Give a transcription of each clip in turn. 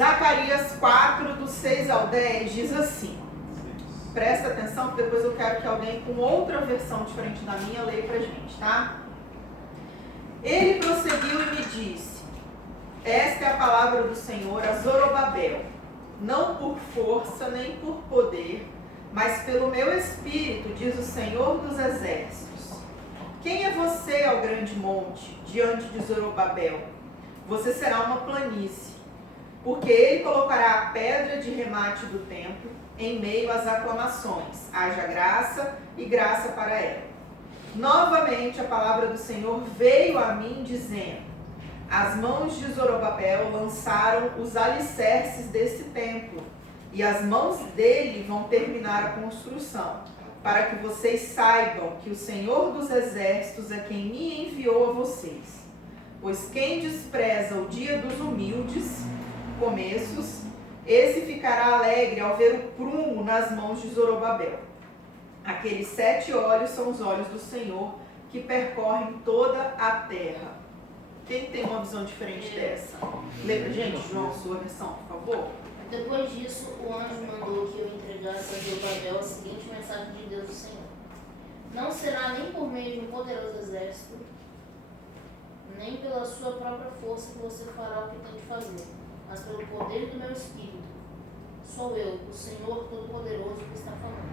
Zacarias 4, do 6 ao 10, diz assim. Presta atenção, porque depois eu quero que alguém com outra versão diferente da minha leia pra gente, tá? Ele prosseguiu e me disse: esta é a palavra do Senhor a Zorobabel, não por força nem por poder, mas pelo meu espírito, diz o Senhor dos exércitos. Quem é você, ó grande monte, diante de Zorobabel? Você será uma planície, porque ele colocará a pedra de remate do templo em meio às aclamações. Haja graça e graça para ela. Novamente a palavra do Senhor veio a mim dizendo: as mãos de Zorobabel lançaram os alicerces desse templo, e as mãos dele vão terminar a construção, para que vocês saibam que o Senhor dos exércitos é quem me enviou a vocês. Pois quem despreza o dia dos humildes começos, esse ficará alegre ao ver o prumo nas mãos de Zorobabel. Aqueles 7 olhos são os olhos do Senhor, que percorrem toda a terra. Quem tem uma visão diferente dessa? Lê pra gente, João, sua versão, por favor. Depois disso, o anjo mandou que eu entregasse a Zorobabel a seguinte mensagem de Deus do Senhor: não será nem por meio de um poderoso exército, nem pela sua própria força que você fará o que tem de fazer, mas pelo poder do meu Espírito. Sou eu, o Senhor Todo-Poderoso, que está falando.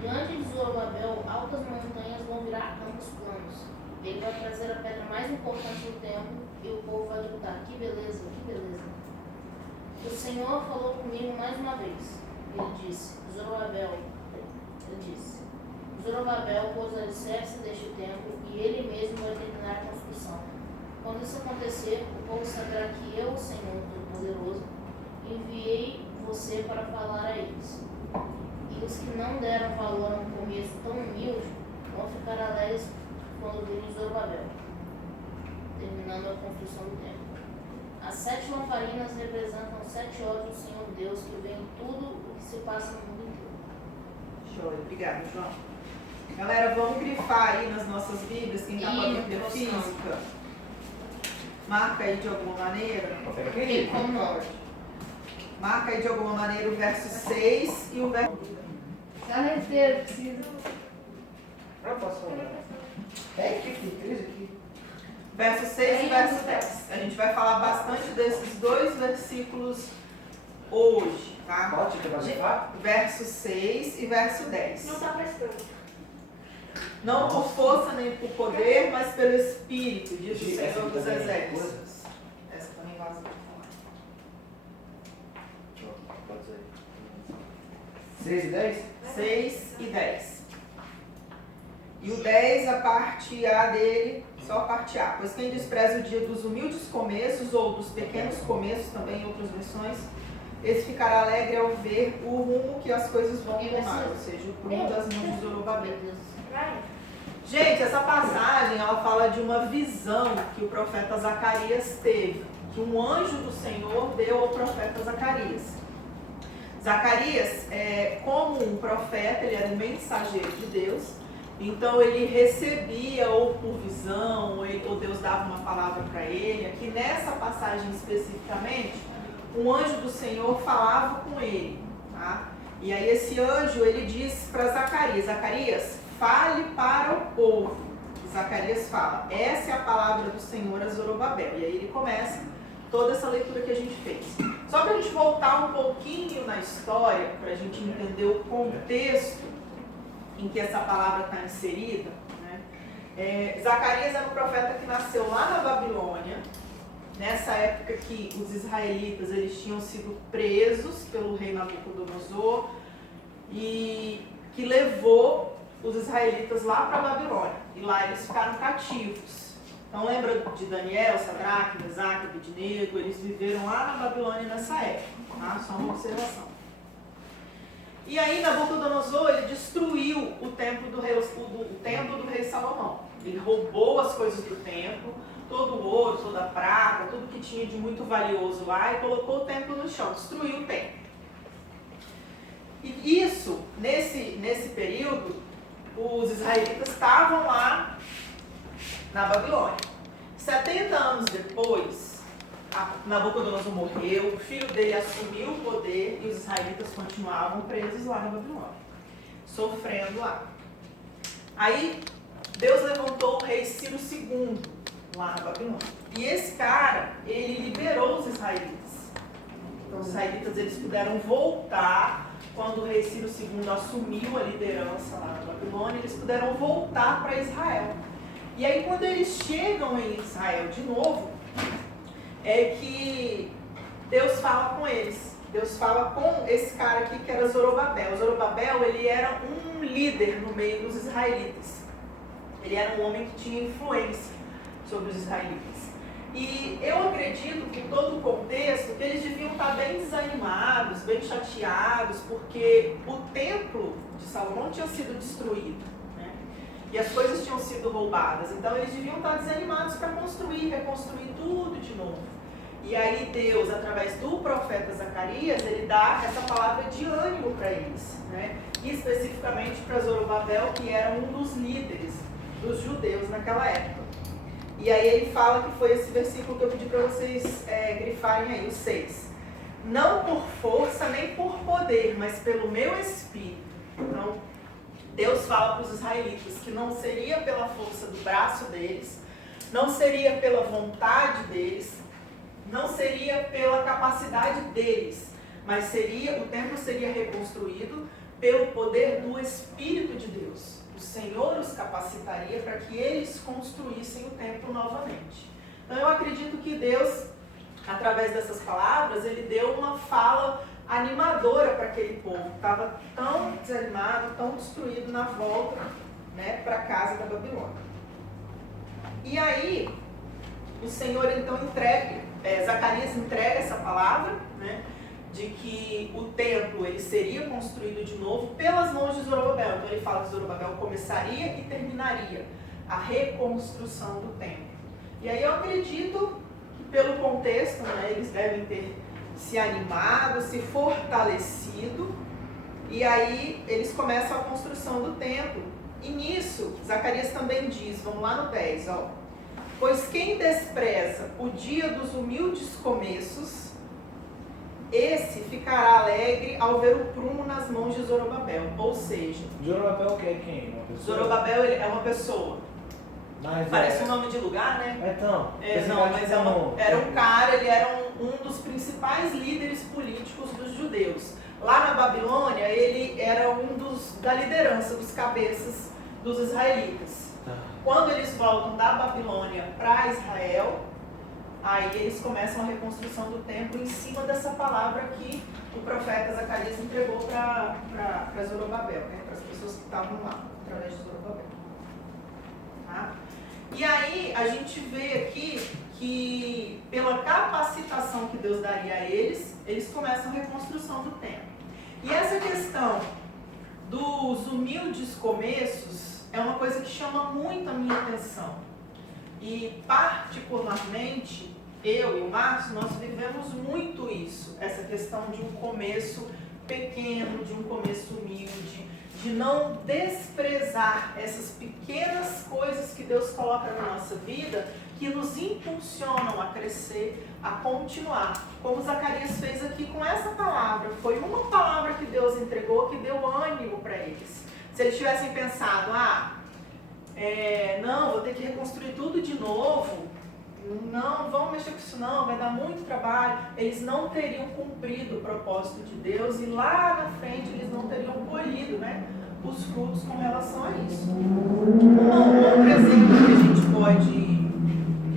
Diante de Zorobabel, altas montanhas vão virar campos planos. Ele vai trazer a pedra mais importante do templo e o povo vai gritar: que beleza, que beleza. O Senhor falou comigo mais uma vez. Ele disse: Zorobabel pôs o alicerce deste templo e ele mesmo vai terminar a construção. Quando isso acontecer, o povo saberá que eu, o Senhor Todo-Poderoso, enviei você para falar a eles. E os que não deram valor a um começo tão humilde vão ficar alegres quando virem Zorobabel, terminando a construção do templo. As 7 lamparinas representam 7 olhos do Senhor Deus, que vê em tudo o que se passa no mundo inteiro. Show, obrigada, João. Galera, vamos grifar aí nas nossas Bíblias, quem está com a Bíblia física. Marca aí de alguma maneira. Marca aí de alguma maneira o verso 6 e o verso... Carreteiro, preciso. Não posso falar. É aqui, tem 3 aqui. Verso 6 e verso 10. A gente vai falar bastante desses 2 versículos hoje, tá? Pode levar? Verso 6 e verso 10. Não está prestando. Não por força nem por poder, mas pelo Espírito, diz o Senhor dos Exércitos. Essa também vaza de falar. Pode ser. 6 e 10? 6 e 10. E o 10, a parte A dele, só a parte A. Pois quem despreza o dia dos humildes começos, ou dos pequenos começos, também em outras versões, esse ficará alegre ao ver o rumo que as coisas vão tomar, ou seja, o rumo das mãos de Zorobabel. Gente, essa passagem, ela fala de uma visão que o profeta Zacarias teve, que um anjo do Senhor deu ao profeta Zacarias. Zacarias, como um profeta, ele era um mensageiro de Deus, então ele recebia ou por visão, ou Deus dava uma palavra para ele. Aqui nessa passagem especificamente, um anjo do Senhor falava com ele, tá? E aí esse anjo, ele diz para Zacarias: Zacarias, fale para o povo. E Zacarias fala: essa é a palavra do Senhor a Zorobabel. E aí ele começa toda essa leitura que a gente fez. Só para a gente voltar um pouquinho na história, para a gente entender o contexto em que essa palavra está inserida, né? Zacarias era um profeta que nasceu lá na Babilônia, nessa época que os israelitas eles tinham sido presos pelo rei Nabucodonosor e que levou os israelitas lá para a Babilônia, e lá eles ficaram cativos. Então lembra de Daniel, Sadraque, Mesaque, Abednego, eles viveram lá na Babilônia nessa época, tá? Só uma observação. E aí Nabucodonosor, ele destruiu o templo do rei Salomão. Ele roubou as coisas do templo, todo o ouro, toda a prata, tudo que tinha de muito valioso lá, e colocou o templo no chão, destruiu o templo. E isso, nesse período, os israelitas estavam lá na Babilônia. 70 anos depois, Nabucodonosor morreu, o filho dele assumiu o poder e os israelitas continuavam presos lá na Babilônia, sofrendo lá. Aí Deus levantou o rei Ciro II lá na Babilônia. E esse cara, ele liberou os israelitas. Então os israelitas eles puderam voltar, quando o rei Ciro II assumiu a liderança lá na Babilônia, eles puderam voltar para Israel. E aí quando eles chegam em Israel de novo, é que Deus fala com eles. Deus fala com esse cara aqui que era Zorobabel. Zorobabel, ele era um líder no meio dos israelitas. Ele era um homem que tinha influência sobre os israelitas. E eu acredito que todo o contexto, que eles deviam estar bem desanimados, bem chateados, porque o templo de Salomão tinha sido destruído, né? E as coisas tinham sido roubadas. Então eles deviam estar desanimados para construir, reconstruir tudo de novo. E aí Deus, através do profeta Zacarias, ele dá essa palavra de ânimo para eles, né? E especificamente para Zorobabel, que era um dos líderes dos judeus naquela época. E aí ele fala que foi esse versículo que eu pedi para vocês grifarem aí, o 6. Não por força nem por poder, mas pelo meu espírito. Então, Deus fala para os israelitas que não seria pela força do braço deles, não seria pela vontade deles, não seria pela capacidade deles, mas o templo seria reconstruído pelo poder do Espírito de Deus. O Senhor os capacitaria para que eles construíssem o templo novamente. Então eu acredito que Deus, através dessas palavras, ele deu uma fala animadora para aquele povo que estava tão desanimado, tão destruído na volta, né, para a casa da Babilônia. E aí, o Senhor então Zacarias entrega essa palavra, né, de que o templo ele seria construído de novo pelas mãos de Zorobabel. Então ele fala que Zorobabel começaria e terminaria a reconstrução do templo. E aí eu acredito que pelo contexto, né, eles devem ter se animado, se fortalecido, e aí eles começam a construção do templo. E nisso, Zacarias também diz, vamos lá no 10, ó. Pois quem despreza o dia dos humildes começos, esse ficará alegre ao ver o prumo nas mãos de Zorobabel. Ou seja, Zorobabel que é quem? Uma pessoa? Zorobabel é uma pessoa. Mas Parece um nome de lugar, né? Então, Não, mas era um cara, ele era um dos principais líderes políticos dos judeus. Lá na Babilônia, ele era da liderança, dos cabeças dos israelitas. Quando eles voltam da Babilônia para Israel, aí eles começam a reconstrução do templo em cima dessa palavra que o profeta Zacarias entregou para Zorobabel, né? Para as pessoas que estavam lá, através de Zorobabel. Tá? E aí a gente vê aqui que pela capacitação que Deus daria a eles, eles começam a reconstrução do templo. E essa questão dos humildes começos é uma coisa que chama muito a minha atenção. E particularmente, eu e o Marcos, nós vivemos muito isso, essa questão de um começo pequeno, de um começo humilde, de não desprezar essas pequenas coisas que Deus coloca na nossa vida, que nos impulsionam a crescer, a continuar. Como Zacarias fez aqui com essa palavra, foi uma palavra que Deus entregou que deu ânimo para eles. Se eles tivessem pensado, não, vou ter que reconstruir tudo de novo, não, vamos mexer com isso não, vai dar muito trabalho, eles não teriam cumprido o propósito de Deus e lá na frente eles não teriam colhido, né, os frutos com relação a isso. Um outro exemplo que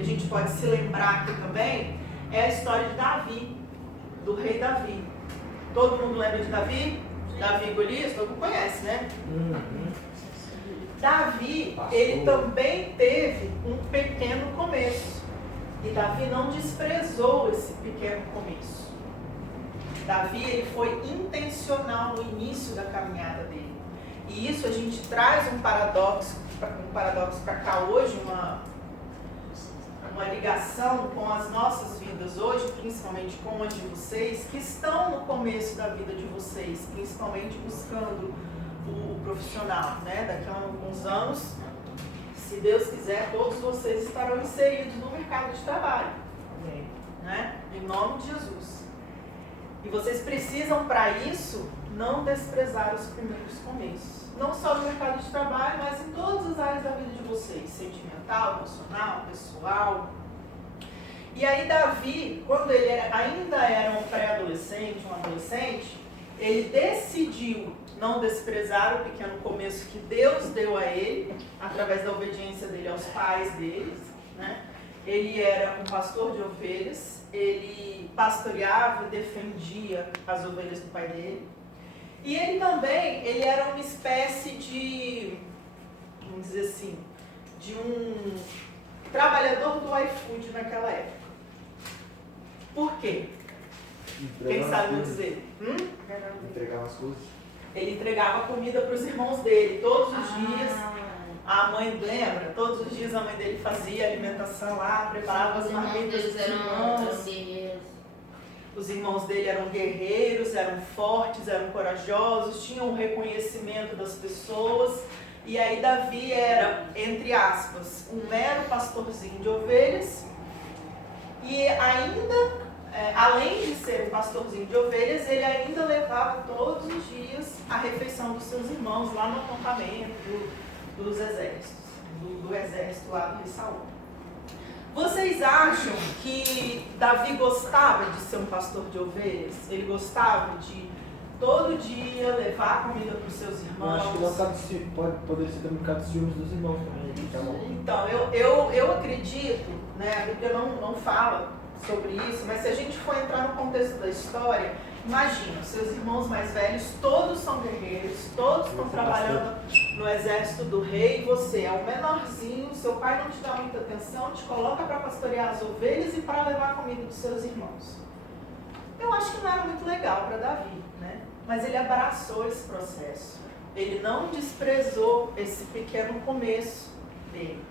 a gente pode se lembrar aqui também é a história de Davi, do rei Davi. Todo mundo lembra de Davi? Davi e Golias, todo mundo conhece, né? Davi, ele também teve um pequeno começo. E Davi não desprezou esse pequeno começo. Davi, ele foi intencional no início da caminhada dele. E isso a gente traz um paradoxo para cá hoje, uma ligação com as nossas vidas hoje, principalmente com a de vocês, que estão no começo da vida de vocês, principalmente buscando o profissional, né? Daqui a alguns anos, se Deus quiser, todos vocês estarão inseridos no mercado de trabalho. né? Em nome de Jesus. E vocês precisam, para isso, não desprezar os primeiros começos. Não só no mercado de trabalho, mas em todas as áreas da vida de vocês. Sentimental, emocional, pessoal. E aí Davi, quando ele ainda era um pré-adolescente, um adolescente, ele decidiu não desprezar o pequeno começo que Deus deu a ele, através da obediência dele aos pais deles, né? Ele era um pastor de ovelhas, ele pastoreava e defendia as ovelhas do pai dele. E ele também, ele era uma espécie de, vamos dizer assim, de um trabalhador do iFood naquela época. Por quê? Quem sabe me dizer? Entregava as coisas. Ele entregava comida para os irmãos dele todos os dias. A mãe, lembra? Todos os dias a mãe dele fazia alimentação lá, preparava as marmitas dos irmãos. Os irmãos dele eram guerreiros, eram fortes, eram corajosos, tinham um reconhecimento das pessoas. E aí Davi era, entre aspas, um mero pastorzinho de ovelhas. E ainda, além de ser um pastorzinho de ovelhas, ele ainda levava todos os dias a refeição dos seus irmãos lá no acampamento dos exércitos, do exército lá do rei Saul. Vocês acham que Davi gostava de ser um pastor de ovelhas? Ele gostava de todo dia levar comida para os seus Eu irmãos? acho que poderia ser também por causa dos ciúmes dos irmãos também. Tá bom. Então, eu acredito, né, a Bíblia não fala sobre isso, mas se a gente for entrar no contexto da história, imagina, seus irmãos mais velhos, todos são guerreiros, todos estão trabalhando no exército do rei, e você é o menorzinho, seu pai não te dá muita atenção, te coloca para pastorear as ovelhas e para levar a comida dos seus irmãos. Eu acho que não era muito legal para Davi, né? Mas ele abraçou esse processo. Ele não desprezou esse pequeno começo dele.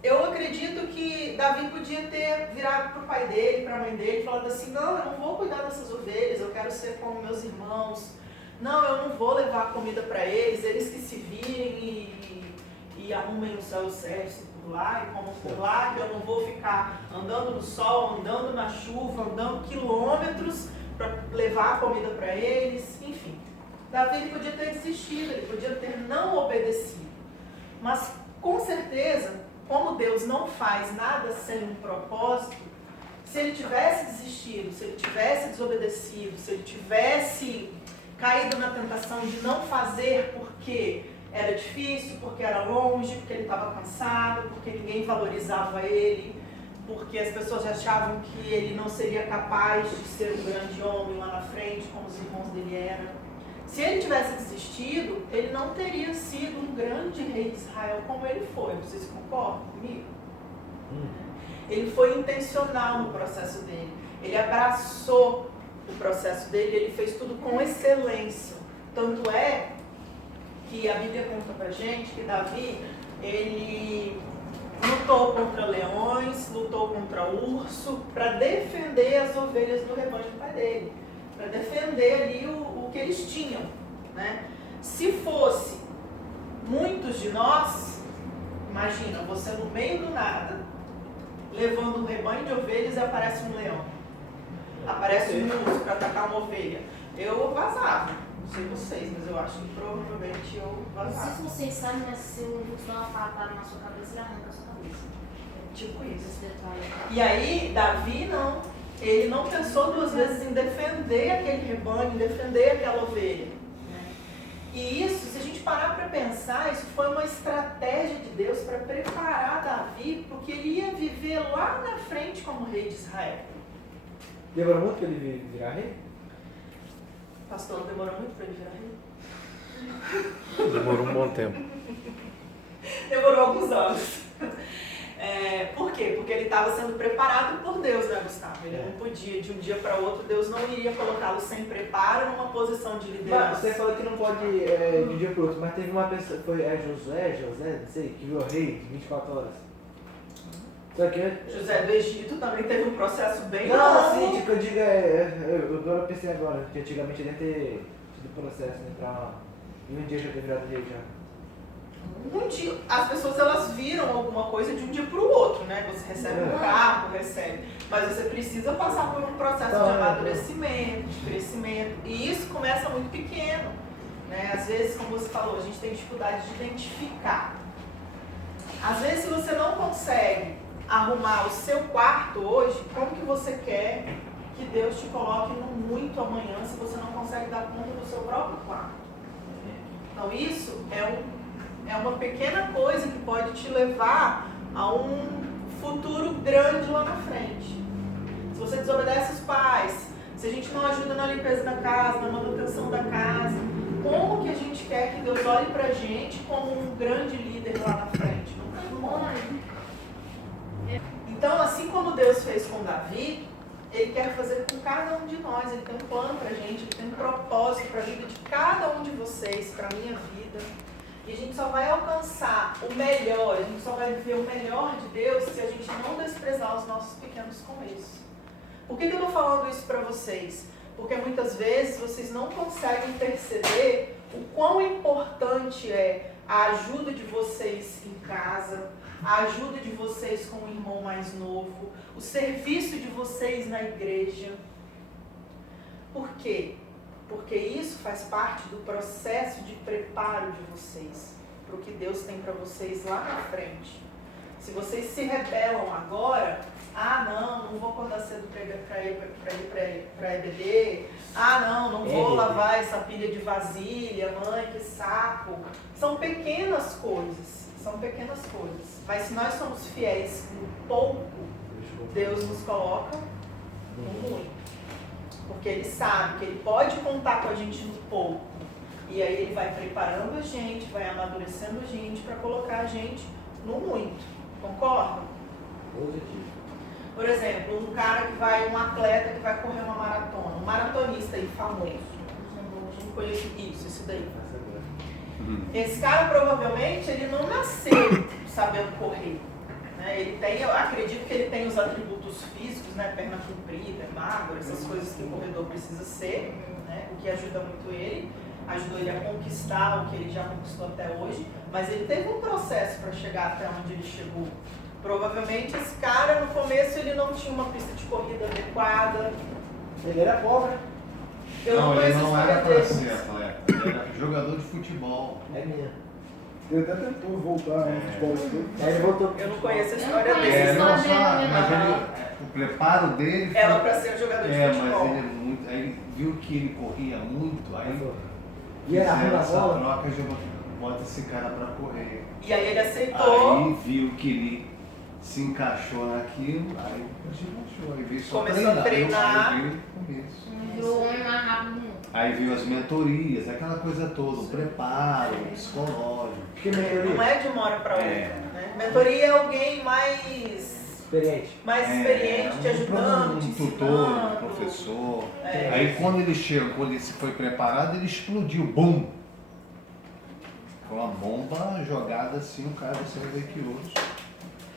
Eu acredito que Davi podia ter virado para o pai dele, para a mãe dele, e falado assim, não, eu não vou cuidar dessas ovelhas, eu quero ser como meus irmãos. Não, eu não vou levar comida para eles, eles que se virem e arrumem o seu exército por lá e comam por lá, que eu não vou ficar andando no sol, andando na chuva, andando quilômetros para levar a comida para eles, enfim. Davi ele podia ter desistido, ele podia ter não obedecido. Mas, com certeza, como Deus não faz nada sem um propósito, se ele tivesse desistido, se ele tivesse desobedecido, se ele tivesse caído na tentação de não fazer porque era difícil, porque era longe, porque ele estava cansado, porque ninguém valorizava ele, porque as pessoas achavam que ele não seria capaz de ser um grande homem lá na frente, como os irmãos dele eram. Se ele tivesse desistido, ele não teria sido um grande rei de Israel como ele foi. Vocês concordam comigo? Ele foi intencional no processo dele. Ele abraçou o processo dele, ele fez tudo com excelência. Tanto é que a Bíblia conta pra gente que Davi, ele lutou contra leões, lutou contra urso, para defender as ovelhas do rebanho do pai dele, para defender ali o que eles tinham, né? Se fosse muitos de nós, imagina, você no meio do nada, levando um rebanho de ovelhas e aparece um leão, aparece um urso para atacar uma ovelha, eu vazava. Não sei vocês, mas eu acho que provavelmente eu Não sei se vazava. vocês sabem, mas se o urso dá uma patada na sua cabeça, ele arranca a sua cabeça. Tipo isso. Esse detalhe. E aí, Davi não, ele não pensou duas vezes em defender aquele rebanho, em defender aquela ovelha. E isso, se a gente parar para pensar, isso foi uma estratégia de Deus para preparar Davi, porque ele ia viver lá na frente como rei de Israel. Demorou muito para ele virar rei? Pastor, demorou muito para ele virar rei? Demorou um bom tempo. Demorou alguns anos. Por quê? Porque ele estava sendo preparado por Deus, né, Gustavo? Ele não podia, de um dia para outro, Deus não iria colocá-lo sem preparo numa posição de liderança. Mas você falou que não pode de um dia para outro, mas teve uma pessoa, foi José, não sei, que virou rei 24 horas. Só que José do Egito também teve um processo bem não, longo. sim, tipo, eu digo, eu pensei agora, que antigamente ele deve ter tido processo, né, pra em um dia já ter virado rei já. as pessoas elas viram alguma coisa de um dia para o outro, né? Você recebe um carro, mas você precisa passar por um processo de amadurecimento, de crescimento, e isso começa muito pequeno, né? Às vezes, como você falou, a gente tem dificuldade de identificar. Às vezes, se você não consegue arrumar o seu quarto hoje, como que você quer que Deus te coloque no muito amanhã se você não consegue dar conta do seu próprio quarto? Então isso é uma pequena coisa que pode te levar a um futuro grande lá na frente. Se você desobedece os pais, se a gente não ajuda na limpeza da casa, na manutenção da casa, como que a gente quer que Deus olhe pra gente como um grande líder lá na frente? Não tem como. Então, assim como Deus fez com Davi, Ele quer fazer com cada um de nós. Ele tem um plano pra gente, Ele tem um propósito para a vida de cada um de vocês, para a minha vida. E a gente só vai alcançar o melhor, a gente só vai viver o melhor de Deus se a gente não desprezar os nossos pequenos começos. Por que eu estou falando isso para vocês? Porque muitas vezes vocês não conseguem perceber o quão importante é a ajuda de vocês em casa, a ajuda de vocês com o irmão mais novo, o serviço de vocês na igreja. Por quê? Porque isso faz parte do processo de preparo de vocês para o que Deus tem para vocês lá na frente. Se vocês se rebelam agora, não vou acordar cedo para ir para EBD, não vou lavar essa pilha de vasilha, mãe, que saco. São pequenas coisas. Mas se nós somos fiéis no pouco, Deus nos coloca no muito. Porque Ele sabe que Ele pode contar com a gente no pouco. E aí Ele vai preparando a gente, vai amadurecendo a gente para colocar a gente no muito. Concorda? Positivo. Por exemplo, um atleta que vai correr uma maratona, um maratonista aí famoso. Não conheço isso daí. Esse cara provavelmente ele não nasceu sabendo correr, né? Eu acredito que ele tem os atributos físicos, né? Perna comprida, magro, essas coisas que o corredor precisa ser, né? O que ajuda muito ele, ajudou ele a conquistar o que ele já conquistou até hoje, mas ele teve um processo para chegar até onde ele chegou. Provavelmente esse cara no começo ele não tinha uma pista de corrida adequada. Ele era pobre. Eu não ele conheço não a era história para dele. ser atleta, ele era jogador de futebol. É minha. Ele até tentou voltar ao futebol europeu. Ele voltou. Eu não conheço a Eu não história conheço dele. a Não história só, dele, mas né? o preparo dele Era foi- para ser um jogador de mas futebol. ele é muito. Aí ele viu que ele corria muito, aí E era ruim fizeram na essa bola? troca de bota esse cara para correr. E aí ele aceitou. Aí viu que ele se encaixou naquilo, aí desmanchou, aí veio só Começou a treinar. Aí viu o começo. Virou o homem mais rápido do mundo. Aí viu as mentorias, aquela coisa toda, o preparo psicológico. Que melhoria? Não é de uma hora para outra. É. Né? Mentoria é alguém mais Experiente. experiente, te ajudando, te um tutor, ensinando. um professor. É. Aí quando ele chegou, ele se foi preparado, ele explodiu, bum! Foi uma bomba jogada assim, o cara saiu daqui hoje.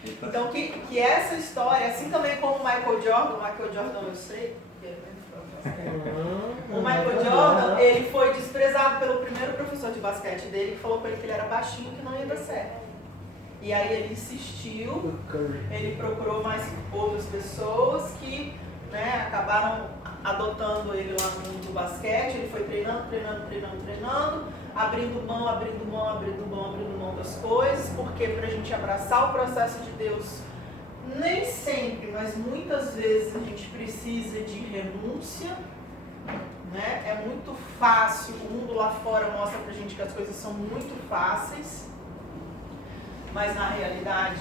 Ele tá- Então que essa história, assim também como o Michael Jordan eu sei. O Michael Jordan, ele foi desprezado pelo primeiro professor de basquete dele, que falou pra ele que ele era baixinho, que não ia dar certo. E aí ele insistiu, ele procurou mais outras pessoas que, né, acabaram adotando ele lá no mundo do basquete. Ele foi treinando, abrindo mão das coisas, porque pra gente abraçar o processo de Deus, nem sempre, mas muitas vezes a gente precisa de renúncia, né? É muito fácil, o mundo lá fora mostra pra gente que as coisas são muito fáceis, mas na realidade,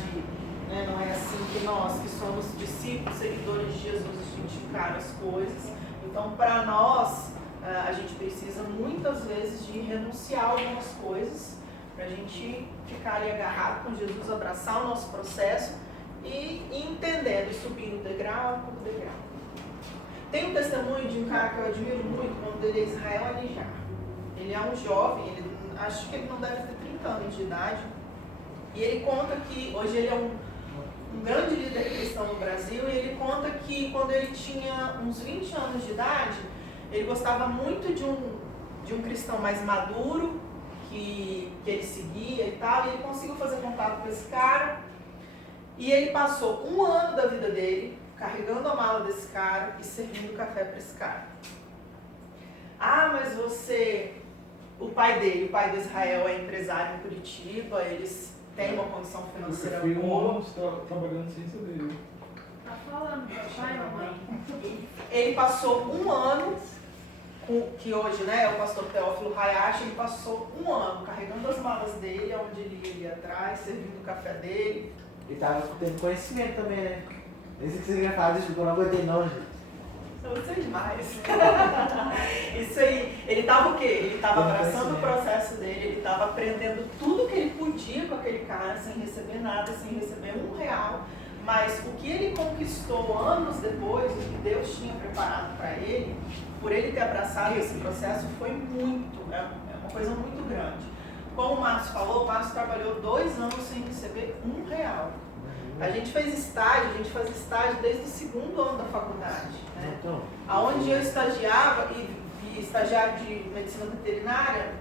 né, não é assim que nós, que somos discípulos, seguidores de Jesus, a gente encara as coisas. Então, para nós, a gente precisa muitas vezes de renunciar a algumas coisas, para a gente ficar ali agarrado com Jesus, abraçar o nosso processo e entendendo, e subindo degrau por degrau. Tem um testemunho de um cara que eu admiro muito, o nome dele é Israel Anijar. Ele é um jovem, acho que ele não deve ter 30 anos de idade, e ele conta que hoje ele é um grande líder cristão no Brasil, e ele conta que quando ele tinha uns 20 anos de idade, ele gostava muito de um cristão mais maduro, que ele seguia e tal, e ele conseguiu fazer contato com esse cara. E ele passou 1 ano da vida dele carregando a mala desse cara e servindo café para esse cara. Ah, mas o pai do Israel é empresário em Curitiba, eles têm uma condição Eu financeira prefiro boa. anos trabalhando sem saber. Tá falando, papai, mamãe. Ele passou 1 ano, que hoje, né, é o pastor Teófilo Hayashi, ele passou 1 ano carregando as malas dele, onde ele ia atrás, servindo o café dele. E tava tendo conhecimento também, né? Esse que você quer falar, desculpa, eu não aguentei não, gente. Eu não sei demais. Isso aí, ele estava o quê? Ele estava abraçando o processo dele, ele estava aprendendo tudo que ele podia com aquele cara, sem receber nada, sem receber R$1. Mas o que ele conquistou anos depois, o que Deus tinha preparado para ele, por ele ter abraçado esse processo, foi é uma coisa muito grande. Como o Márcio falou, o Márcio trabalhou 2 anos sem receber R$1. A gente faz estágio desde o 2º ano da faculdade, né? Então, Aonde eu estagiava e estagiário de medicina veterinária,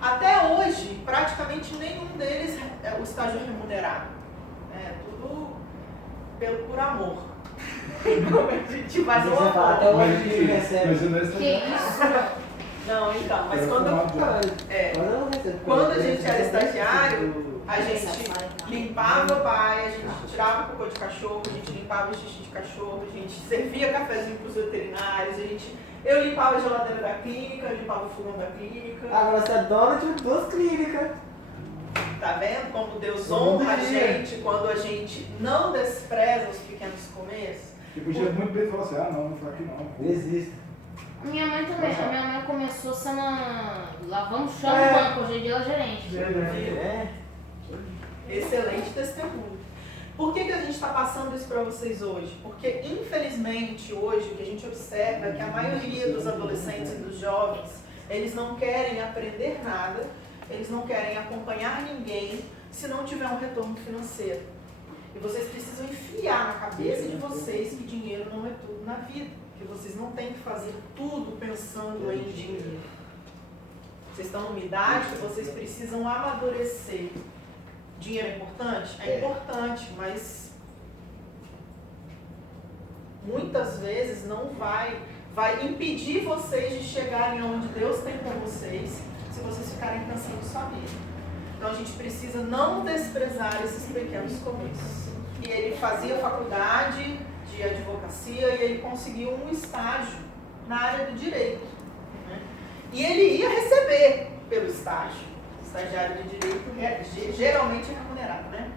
até hoje, praticamente nenhum deles o estágio é remunerado. É tudo por amor. A gente vai você no fala, amor. até hoje a gente Mas recebe. eu não Que estagiário. isso? Não, então, mas Eu quando formado já. quando a gente era estagiário, a gente limpava a baia, a gente tirava cocô de cachorro, a gente limpava o xixi de cachorro, a gente servia cafezinho para os veterinários, eu limpava a geladeira da clínica, eu limpava o fogão da clínica. Agora você é dona de 2 clínicas. Tá vendo como Deus honra a gente quando a gente não despreza os pequenos começos? Eu podia muito bem falar assim, não vou falar aqui não. Desista. A minha mãe também. A minha mãe começou sendo lavando o chão no banco, hoje em dia ela é gerente. É. Excelente testemunho. Por que a gente está passando isso para vocês hoje? Porque, infelizmente, hoje, o que a gente observa é que a maioria dos adolescentes e dos jovens, eles não querem aprender nada, eles não querem acompanhar ninguém se não tiver um retorno financeiro. E vocês precisam enfiar na cabeça de vocês que dinheiro não é tudo na vida, que vocês não têm que fazer tudo pensando em dinheiro. Vocês estão numa idade que vocês precisam amadurecer. Dinheiro é importante? É importante, mas muitas vezes não vai impedir vocês de chegarem aonde Deus tem com vocês, se vocês ficarem pensando só nisso. Então a gente precisa não desprezar esses pequenos começos. E ele fazia faculdade de advocacia e ele conseguiu um estágio na área do direito, né? E ele ia receber pelo estágio. Estagiário de direito geralmente é remunerado, né?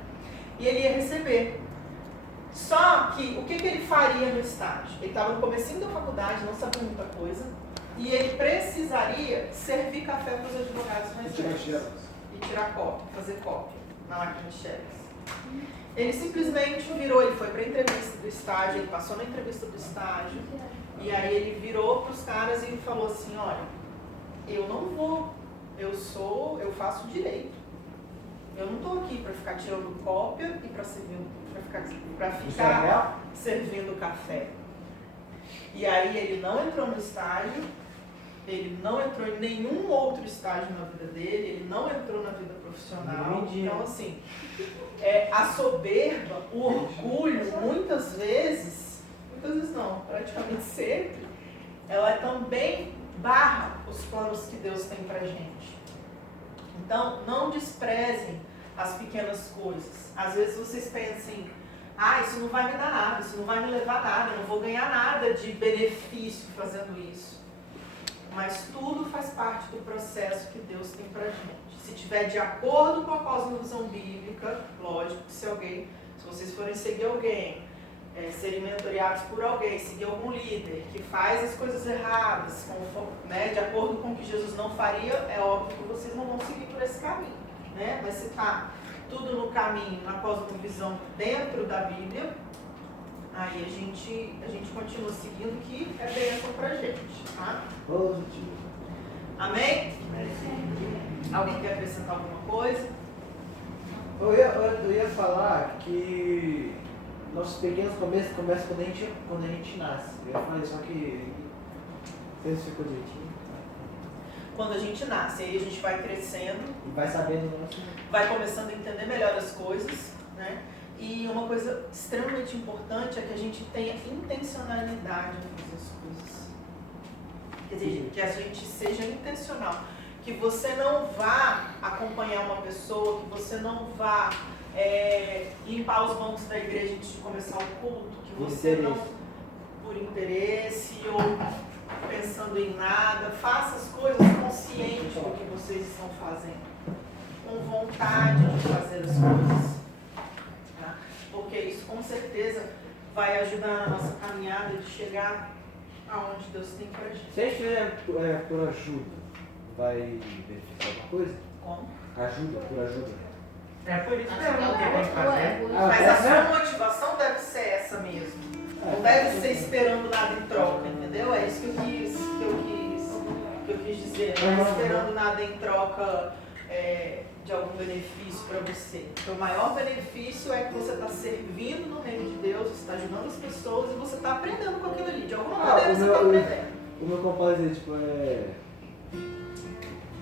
E ele ia receber. Só que o que ele faria no estágio? Ele estava no comecinho da faculdade, não sabia muita coisa, e ele precisaria servir café para os advogados mais velhos. E tirar cópia, fazer cópia na máquina de xerox. Ele simplesmente virou, ele foi para a entrevista do estágio, ele passou na entrevista do estágio, e aí ele virou para os caras e falou assim, olha, eu não vou, eu faço direito. Eu não estou aqui para ficar tirando cópia e para ficar servindo café. E aí ele não entrou no estágio, ele não entrou em nenhum outro estágio na vida dele, ele não entrou na vida profissional. Então, assim, a soberba, o orgulho, muitas vezes não, praticamente sempre, ela também barra os planos que Deus tem pra gente. Então, não desprezem as pequenas coisas. Às vezes vocês pensam, isso não vai me dar nada, isso não vai me levar a nada, eu não vou ganhar nada de benefício fazendo isso. Mas tudo faz parte do processo que Deus tem pra gente. Se tiver de acordo com a cosmovisão bíblica, lógico, se vocês forem seguir alguém, serem mentoreados por alguém, seguir algum líder que faz as coisas erradas, de acordo com o que Jesus não faria, é óbvio que vocês não vão seguir por esse caminho, né? Mas se está tudo no caminho, na cosmovisão dentro da Bíblia, aí a gente continua seguindo, que é bênção pra gente, tá? Amém? Alguém quer acrescentar alguma coisa? Eu ia falar que nossos pequenos começos começam quando a gente nasce. Eu ia falar isso, só que você ficou direitinho. quando a gente nasce. Aí a gente vai crescendo, E vai sabendo o nosso. vai começando a entender melhor as coisas, né? E uma coisa extremamente importante é que a gente tenha intencionalidade em fazer as coisas. Quer dizer, que a gente seja intencional. Que você não vá acompanhar uma pessoa, que você não vá limpar os bancos da igreja antes de começar o culto, que você não, por interesse ou pensando em nada, faça as coisas consciente do que vocês estão fazendo, com vontade de fazer as coisas, tá? Porque isso com certeza vai ajudar na nossa caminhada de chegar aonde Deus tem pra gente. Se a gente fizer por ajuda, vai beneficiar alguma coisa? Como? Ajuda, por ajuda. É por isso Acho mesmo que é que tem que fazer. por isso. Mas a sua motivação deve ser essa mesmo. Não deve ser esperando nada em troca, entendeu? É isso que eu quis dizer. Não é esperando nada em troca de algum benefício para você. Porque o maior benefício é que você está servindo no reino de Deus, você está ajudando as pessoas e você está aprendendo com aquilo ali. De alguma maneira você está aprendendo. O meu compadre, tipo,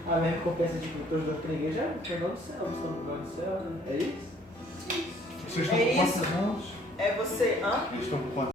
a minha recompensa de que eu ajudando pra igreja é o final do céu, estou no lugar do céu, né? É isso? Vocês estão É com isso. quantos anos? É você. Hã? Eles estão com quantos